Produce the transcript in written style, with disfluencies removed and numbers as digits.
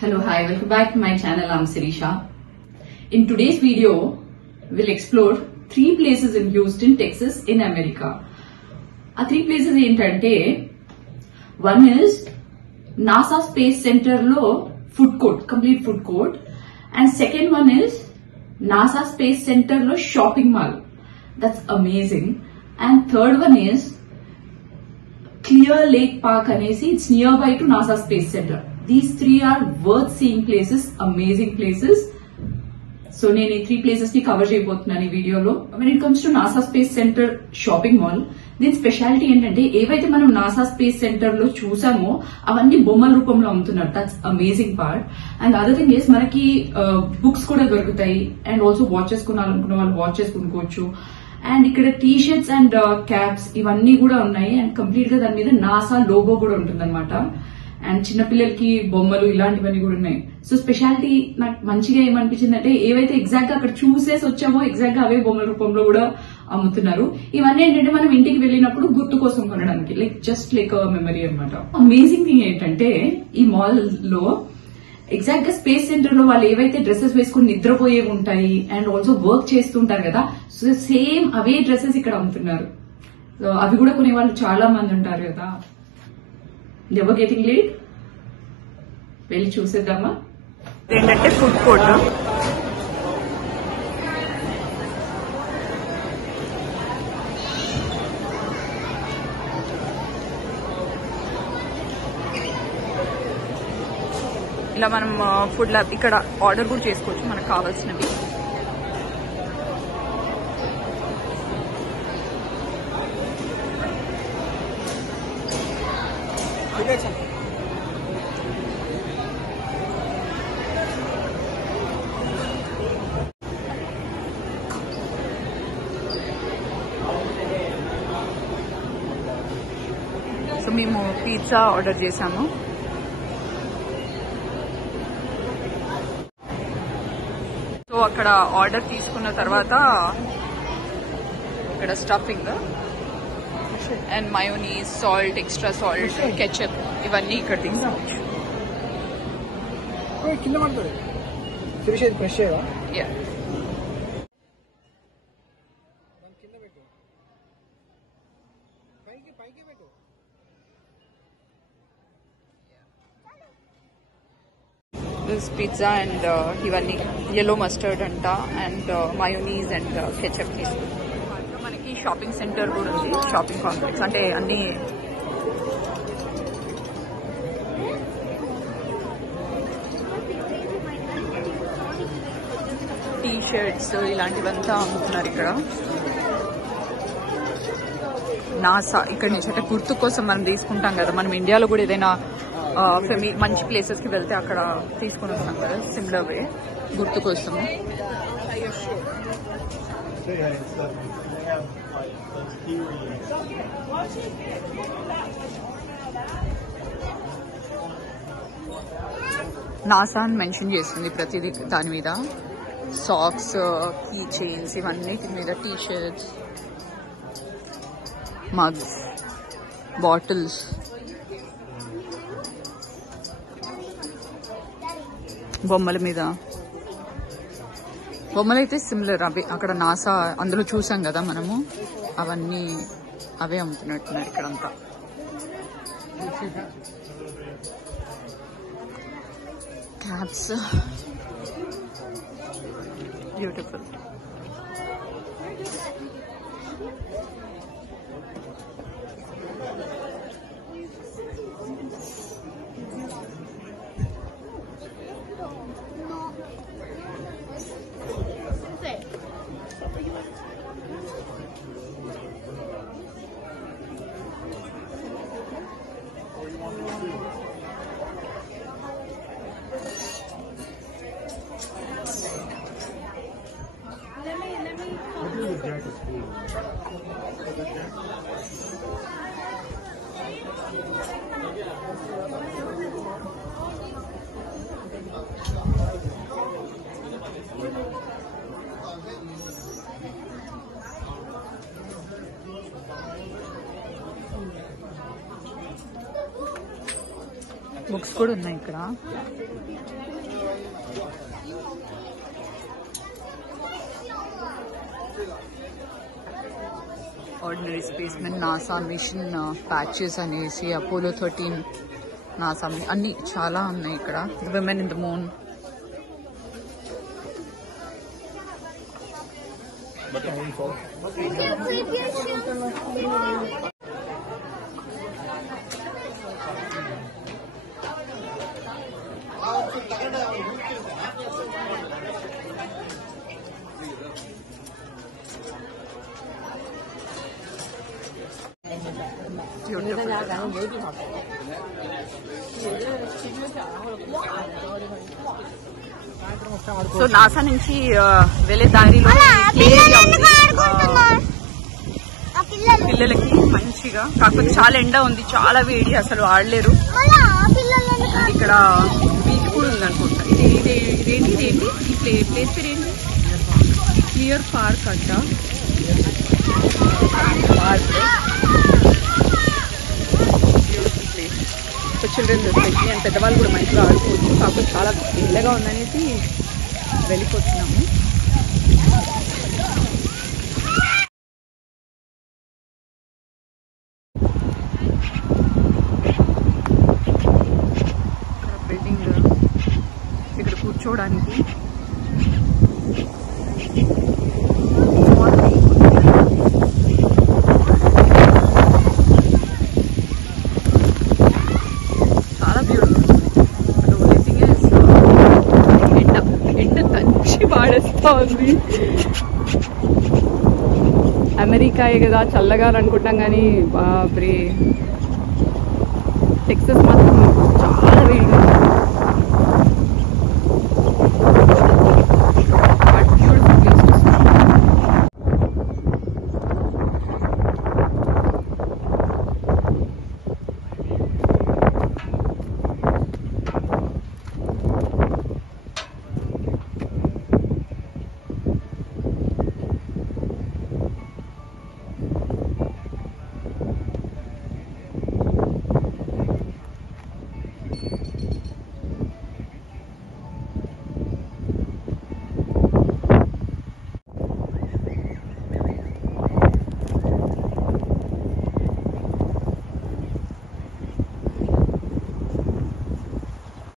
Hello, hi, welcome back to my channel. I'm Sirisha. In today's video, we'll explore 3 places in Houston, Texas in America. A 3 places ఏంటంటే, one is NASA Space Center lo food court, complete food court, and second one is NASA Space Center lo shopping mall. That's amazing. And third one is Clear Lake Park anesi, it's nearby to NASA Space Center. These 3 are worth seeing places, amazing places. So నేను ఈ 3 places ని cover చేయబోతున్నాను ఈ వీడియోలో. When it comes to NASA Space Center shopping mall, దీని speciality ఏంటంటే ఏవైతే మనం నాసా స్పేస్ సెంటర్ లో చూసామో అవన్నీ బొమ్మల రూపంలో అమ్ముతున్నారు. That's amazing part. And other thing is మనకి బుక్స్ కూడా దొరుకుతాయి. అండ్ ఆల్సో వాచెస్ కొనాలనుకున్న వాళ్ళు వాచెస్ కొనుక్కోవచ్చు. అండ్ ఇక్కడ టీ షర్ట్స్ అండ్ క్యాప్స్ ఇవన్నీ కూడా ఉన్నాయి. అండ్ కంప్లీట్ గా దాని మీద నాసా లోగో కూడా ఉంటుందన్నమాట. అండ్ చిన్నపిల్లలకి బొమ్మలు ఇలాంటివన్నీ కూడా ఉన్నాయి. సో స్పెషాలిటీ నాకు మంచిగా ఏమనిపించింది అంటే ఏవైతే ఎగ్జాక్ట్ గా అక్కడ చూసేసి వచ్చామో ఎగ్జాక్ట్ గా అవే బొమ్మల రూపంలో కూడా అమ్ముతున్నారు. ఇవన్నీ ఏంటంటే మనం ఇంటికి వెళ్ళినప్పుడు గుర్తు కోసం కొనడానికి, జస్ట్ లైక్ మెమరీ అనమాట. అమేజింగ్ థింగ్ ఏంటంటే ఈ మాల్ లో ఎగ్జాక్ట్ గా స్పేస్ సెంటర్ లో వాళ్ళు ఏవైతే డ్రెస్సెస్ వేసుకుని నిద్రపోయే ఉంటాయి అండ్ ఆల్సో వర్క్ చేస్తుంటారు కదా, సో సేమ్ అవే డ్రెస్సెస్ ఇక్కడ అమ్ముతున్నారు. సో అవి కూడా కొనే వాళ్ళు చాలా మంది ఉంటారు కదా. ఎవర్ గెటింగ్ లేట్, వెళ్ళి చూసేద్దామా. ఏంటంటే ఫుడ్ కోర్ట్. ఇలా మనం ఫుడ్ ఇక్కడ ఆర్డర్ కూడా చేసుకోవచ్చు మనకు కావాల్సినవి. సో మేము పిజ్జా ఆర్డర్ చేసాము. సో అక్కడ ఆర్డర్ తీసుకున్న తర్వాత ఇక్కడ stuffing and mayonnaise, salt, extra salt, ketchup ఇవన్నీ ఇక్కడ తీసుకోవచ్చు. దిస్ పిజ్జా అండ్ ఇవన్నీ yellow మస్టర్డ్ అంట అండ్ మయోనీస్ అండ్ కెచప్ తీసుకుంటాం. మనకి షాపింగ్ సెంటర్ కూడా ఉంది, షాపింగ్ కాంప్లెక్స్ అంటే అన్ని టీ షర్ట్స్ ఇలాంటివంతా అమ్ముతున్నారు ఇక్కడ. నాసా ఇక్కడ నుంచి అంటే గుర్తు కోసం మనం తీసుకుంటాం కదా, మనం ఇండియాలో కూడా ఏదైనా మంచి ప్లేసెస్ కి వెళ్తే అక్కడ తీసుకుని వస్తాం కదా, సిమిలర్ వే గుర్తు కోసం. నాసా అని మెన్షన్ చేస్తుంది ప్రతిదీ దాని మీద. సాక్స్, కీ చైన్స్ ఇవన్నిటి మీద, టీ షర్ట్స్, మగ్స్, బాటిల్స్. బొమ్మల మీద బొమ్మలు అయితే సిమిలర్ అవి అక్కడ నాసా అందులో చూసాం కదా మనము, అవన్నీ అవే అమ్ముతున్నట్టున్నారు ఇక్కడంతా. Caps beautiful. బుక్స్ కూడా ఉన్నాయి ఇక్కడ. ఆర్డినరీ స్పేస్మెన్, నాసా మిషన్ ప్యాచెస్ అనేసి, అపోలో 13, నాసా అన్ని చాలా ఉన్నాయి ఇక్కడ. Women in the moon. So NASA నుంచి వెళ్ళే దారిలో పిల్లలకి మంచిగా, కాకపోతే చాలా ఎండ ఉంది, చాలా వేడి, అసలు ఆడలేరు. ఇక్కడ బీచ్ కూడా ఉంది అనుకుంటా. ఇదేంటి ఈ ప్లేస్ పేరు ఏంటి? క్లియర్ పార్క్ అంట. పార్క్ చిల్డ్రన్స్ ఎస్పెషల్లీ అండ్ పెద్దవాళ్ళు కూడా మంచిగా ఆడుకోవచ్చు. కాకపోతే చాలా ఎండగా ఉందనేసి వెళ్ళిపోతున్నాము. బిల్డింగ్ ఇక్కడ కూర్చోవడానికి చాలా బ్యూటిఫుల్. ఎండ తంచి పాడేస్తా ఉంది. అమెరికాయే కదా చల్లగా అనుకుంటాం కానీ బాబ్రే టెక్సస్ మాత్రం చాలా వేడిగా.